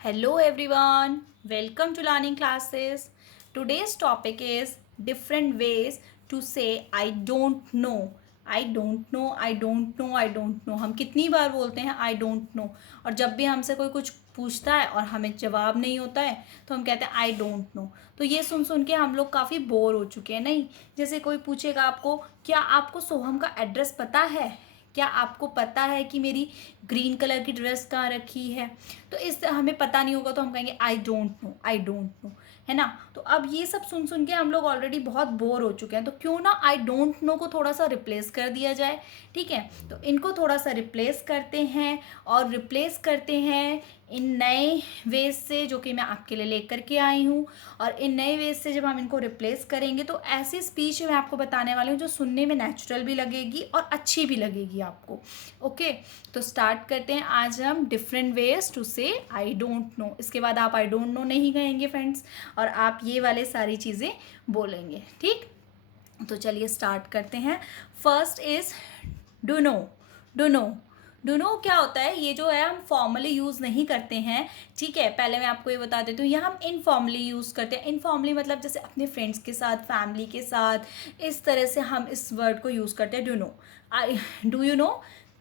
Hello everyone, welcome to learning classes. Today's topic is different ways to say I don't know. I don't know, I don't know, I don't know. हम कितनी बार बोलते हैं I don't know, और जब भी हमसे कोई कुछ पूछता है और हमें जवाब नहीं होता है तो हम कहते हैं I don't know. तो ये सुन सुन के हम लोग काफ़ी बोर हो चुके हैं नहीं. जैसे कोई पूछेगा आपको, क्या आपको सोहम का एड्रेस पता है, क्या आपको पता है कि मेरी ग्रीन कलर की ड्रेस कहाँ रखी है, तो इस हमें पता नहीं होगा तो हम कहेंगे I don't know, I don't know, है ना. तो अब ये सब सुन सुन के हम लोग ऑलरेडी बहुत बोर हो चुके हैं, तो क्यों ना आई डोंट नो को थोड़ा सा रिप्लेस कर दिया जाए. ठीक है, तो इनको थोड़ा सा रिप्लेस करते हैं और रिप्लेस करते हैं इन नए वेज से जो कि मैं आपके लिए लेकर के आई हूँ. और इन नए वेज से जब हम इनको रिप्लेस करेंगे तो ऐसी स्पीच मैं आपको बताने वाली हूँ जो सुनने में नेचुरल भी लगेगी और अच्छी भी लगेगी आपको. ओके, तो स्टार्ट करते हैं. आज हम डिफरेंट वेज टू से आई डोंट नो. इसके बाद आप आई डोंट नो नहीं कहेंगे फ्रेंड्स, और आप ये वाले सारी चीज़ें बोलेंगे. ठीक, तो चलिए स्टार्ट करते हैं. First is dunno. Dunno. Dunno क्या होता है, ये जो है हम फॉर्मली यूज़ नहीं करते हैं. ठीक है, पहले मैं आपको ये बता देती हूँ, ये हम इनफॉर्मली यूज़ करते हैं. इनफॉर्मली मतलब जैसे अपने फ्रेंड्स के साथ, फैमिली के साथ, इस तरह से हम इस वर्ड को यूज़ करते हैं. Dunno. I do you know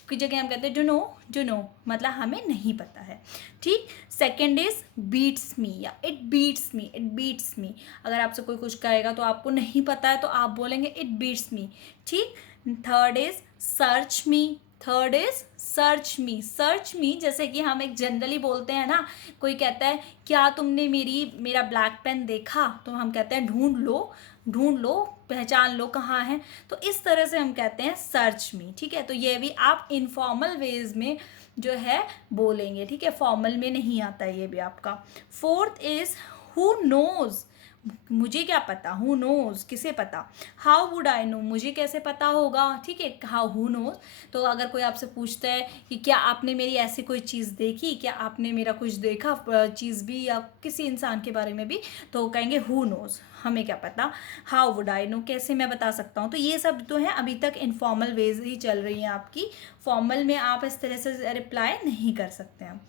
की जगह हम कहते हैं डू नो. डू नो मतलब हमें नहीं पता है. ठीक. सेकेंड इज बीट्स मी या it beats me. It beats me, अगर आपसे कोई कुछ कहेगा तो आपको नहीं पता है तो आप बोलेंगे इट बीट्स मी. ठीक. Third is search me. Third is search me. Search मी जैसे कि हम एक जनरली बोलते हैं ना, कोई कहता है क्या तुमने मेरा ब्लैक पेन देखा, तो हम कहते हैं ढूंढ लो, ढूंढ लो, पहचान लो कहाँ है. तो इस तरह से हम कहते हैं सर्च मी. ठीक है, तो ये भी आप इनफॉर्मल वेज में जो है बोलेंगे. ठीक है, फॉर्मल में नहीं आता ये भी आपका. Fourth is who knows. मुझे क्या पता, हु नोज किसे पता. हाउ वुड आई नो, मुझे कैसे पता होगा. ठीक है, हाउ हु नोज. तो अगर कोई आपसे पूछता है कि क्या आपने मेरी ऐसी कोई चीज़ देखी, क्या आपने मेरा कुछ देखा चीज़ भी या किसी इंसान के बारे में भी, तो कहेंगे हु नोज, हमें क्या पता. हाउ वुड आई नो, कैसे मैं बता सकता हूँ. तो ये सब तो है अभी तक इनफॉर्मल वेज ही चल रही हैं आपकी. फॉर्मल में आप इस तरह से रिप्लाई नहीं कर सकते हैं,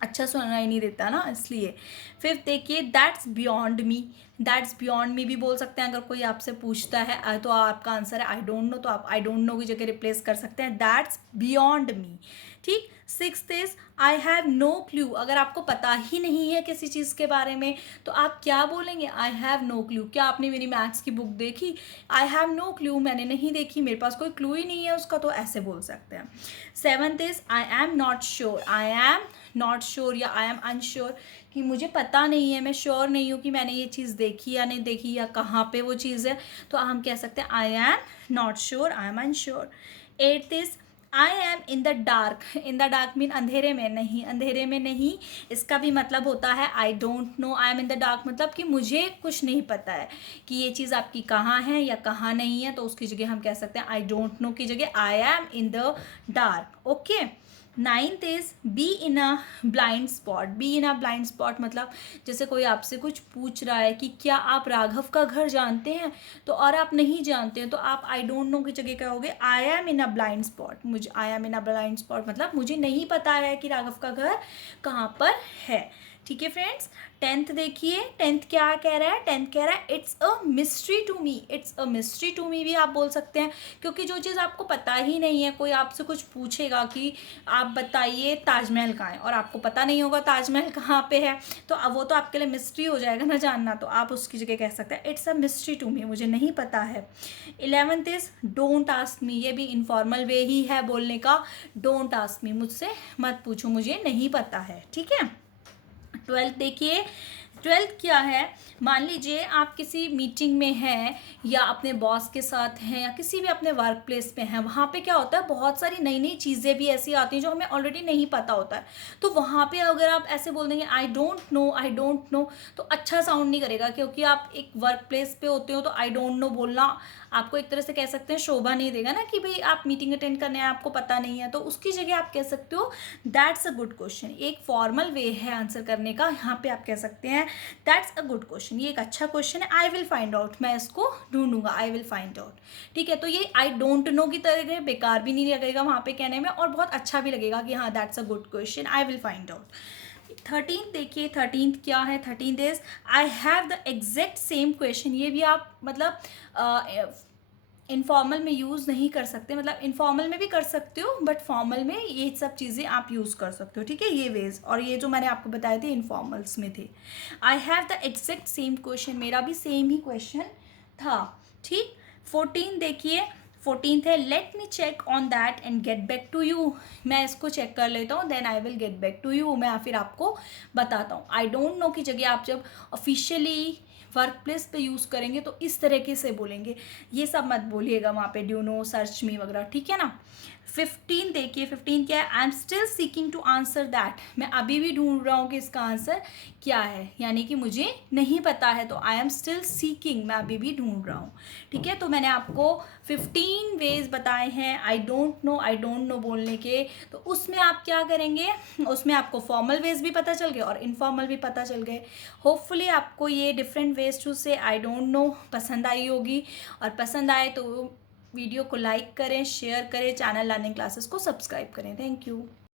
अच्छा सुनाई नहीं देता ना, इसलिए. फिर देखिए that's beyond me. That's beyond मी भी बोल सकते हैं. अगर कोई आपसे पूछता है तो आपका आंसर है आई डोंट नो, तो आप आई डोंट नो की जगह रिप्लेस कर सकते हैं दैट्स बियॉन्ड मी. ठीक. Sixth is I have no clue. अगर आपको पता ही नहीं है किसी चीज़ के बारे में तो आप क्या बोलेंगे, आई हैव नो क्लू. क्या आपने मेरी मैथ्स की बुक देखी, आई हैव नो क्लू, मैंने नहीं देखी, मेरे पास कोई क्लू ही नहीं है उसका, तो ऐसे बोल सकते हैं. Seventh is I am not sure. I am not sure या आई एम अनश्योर, कि मुझे पता नहीं है, मैं श्योर नहीं हूँ कि मैंने ये चीज़ देखी या नहीं देखी या कहाँ पे वो चीज़ है, तो हम कह सकते हैं I am not sure, I am unsure. Eighth is I am in the dark. In the dark mean अंधेरे में नहीं, अंधेरे में नहीं. इसका भी मतलब होता है I don't know. I am in the dark मतलब कि मुझे कुछ नहीं पता है कि ये चीज़ आपकी कहाँ है या कहाँ नहीं है, तो उसकी जगह हम कह सकते हैं आई डोंट नो की जगह आई am in the dark. Okay. Ninth is be in a blind spot. Be in a blind spot मतलब जैसे कोई आपसे कुछ पूछ रहा है कि क्या आप राघव का घर जानते हैं, तो और आप नहीं जानते हैं तो आप आई डोंट नो की जगह कहोगे I am in a blind spot. मुझे I am in a blind spot मतलब मुझे नहीं पता है कि राघव का घर कहाँ पर है. ठीक है फ्रेंड्स. टेंथ देखिए, टेंथ क्या कह रहा है, टेंथ कह रहा है it's a mystery to me. It's a mystery to me भी आप बोल सकते हैं, क्योंकि जो चीज़ आपको पता ही नहीं है, कोई आपसे कुछ पूछेगा कि आप बताइए ताजमहल कहाँ है, और आपको पता नहीं होगा ताजमहल कहाँ पे है, तो अब वो तो आपके लिए मिस्ट्री हो जाएगा ना जानना, तो आप उसकी जगह कह सकते हैं it's a mystery to me, मुझे नहीं पता है. 11th is don't ask me. ये भी इनफॉर्मल वे ही है बोलने का. डोंट आस्क मी, मुझसे मत पूछो, मुझे नहीं पता है. ठीक है. 12th देखिए, 12th क्या है, मान लीजिए आप किसी मीटिंग में हैं या अपने बॉस के साथ हैं या किसी भी अपने वर्क प्लेस पे हैं. वहाँ पे क्या होता है, बहुत सारी नई नई चीज़ें भी ऐसी आती हैं जो हमें ऑलरेडी नहीं पता होता है. तो वहाँ पे अगर आप ऐसे बोल देंगे I don't know, I don't know, तो अच्छा साउंड नहीं करेगा, क्योंकि आप एक वर्क प्लेस पे होते हो तो आई डोंट नो बोलना आपको एक तरह से कह सकते हैं शोभा नहीं देगा ना, कि भाई आप मीटिंग अटेंड करने आए, आपको पता नहीं है. तो उसकी जगह आप कह सकते हो दैट्स अ गुड क्वेश्चन. एक फॉर्मल वे है आंसर करने का. यहाँ पे आप कह सकते हैं दैट्स अ गुड क्वेश्चन, ये एक अच्छा क्वेश्चन है. आई विल फाइंड आउट, मैं इसको ढूंढूंगा, आई विल फाइंड आउट. ठीक है, तो ये आई डोंट नो की तरह बेकार भी नहीं लगेगा वहाँ पे कहने में, और बहुत अच्छा भी लगेगा कि हाँ that's a good question, I will find out. 13th देखिए, 13th क्या है? 13th is I have the exact same question. ये भी आप मतलब इनफॉर्मल में यूज़ नहीं कर सकते, मतलब इनफॉर्मल में भी कर सकते हो बट फॉर्मल में ये सब चीज़ें आप यूज़ कर सकते हो, ठीक है, ये वेज। और ये जो मैंने आपको बताए थे इनफॉर्मल्स में थे। I have the exact same question, मेरा भी सेम ही क्वेश्चन था, ठीक। 14 देखिए, 14th है let me check on that and get back to you. मैं इसको चेक कर लेता हूँ, then I will get back to you, मैं फिर आपको बताता हूँ। आई डोंट नो की जगह आप जब ऑफिशियली वर्क प्लेस पे यूज़ करेंगे तो इस तरीके से बोलेंगे, ये सब मत बोलिएगा वहाँ पे डू नो, सर्च मी वगैरह, ठीक है ना। 15 देखिए, 15 क्या है? I am still seeking to answer that, मैं अभी भी ढूंढ रहा हूँ कि इसका आंसर क्या है, यानी कि मुझे नहीं पता है, तो आई एम स्टिल सीकिंग, मैं अभी भी ढूंढ रहा हूँ, ठीक है। तो मैंने आपको 15 वेज बताए हैं आई डोंट नो बोलने के। तो उसमें आप क्या करेंगे, उसमें आपको फॉर्मल वेज भी पता चल गए और इनफॉर्मल भी पता चल गए। होपफुली आपको ये डिफरेंट वेज टू से आई डोंट नो पसंद आई होगी, और पसंद आए तो वीडियो को लाइक करें, शेयर करें, चैनल लर्निंग क्लासेस को सब्सक्राइब करें। Thank you.